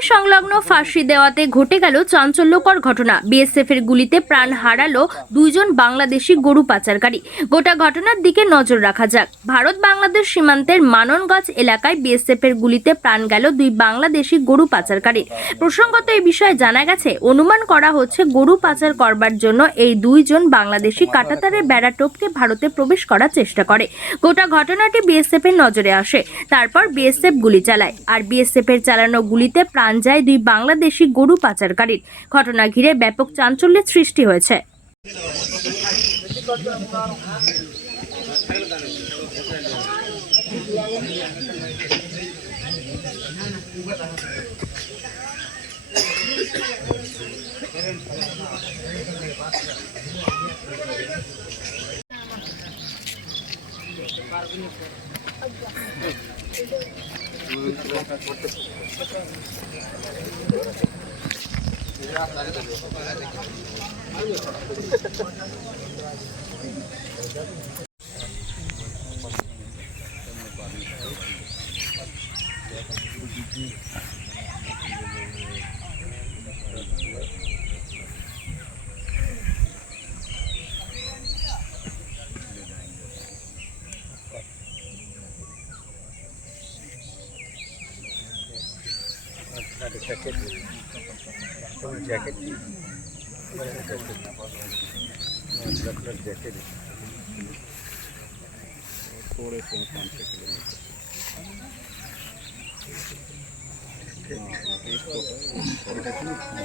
কাশ্মীর সংলগ্ন ফাঁসি দেওয়াতে ঘটে গেল চাঞ্চল্যকর ঘটনা। বিএসএফ এর গুলিতে প্রাণ হারালো দুইজন বাংলাদেশি গরু পাচারকারী। গোটা ঘটনার দিকে নজর রাখা যাক। ভারত বাংলাদেশ সীমান্তের মাননগঞ্জ এলাকায় বিএসএফ এর গুলিতে প্রাণ গেল দুই বাংলাদেশি গরু পাচারকারী। প্রসঙ্গত এই বিষয়ে জানা গেছে, অনুমান করা হচ্ছে গরু পাচার করবার জন্য এই দুইজন বাংলাদেশি কাঁটাতারের বেড়া টপকে ভারতে প্রবেশ করার চেষ্টা করে। গোটা ঘটনাটি বিএসএফ এর নজরে আসে। তারপর বিএসএফ গুলি চালায়, আর বিএসএফ এর চালানো গুলিতে প্রাণ যায় দুই বাংলাদেশি গরু পাচারকারীর। ঘটনা ঘিরে ব্যাপক চাঞ্চল্যের সৃষ্টি হয়েছে।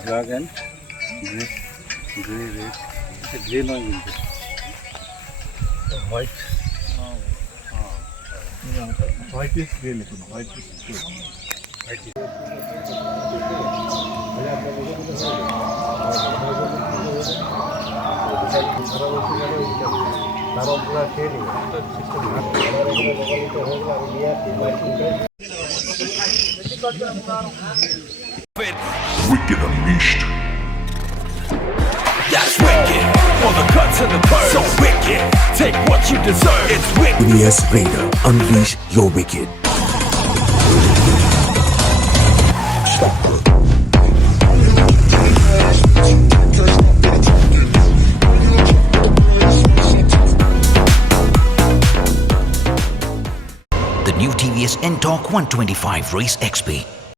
Black and grey red. It's a grey no into white. White is grey, white is grey. White is Wicked Unleashed. That's wicked. For the cuts and the curves. So wicked. Take what you deserve. It's wicked. Yes, Raider, unleash your wicked. The new TVS N-Torque 125 Race XP.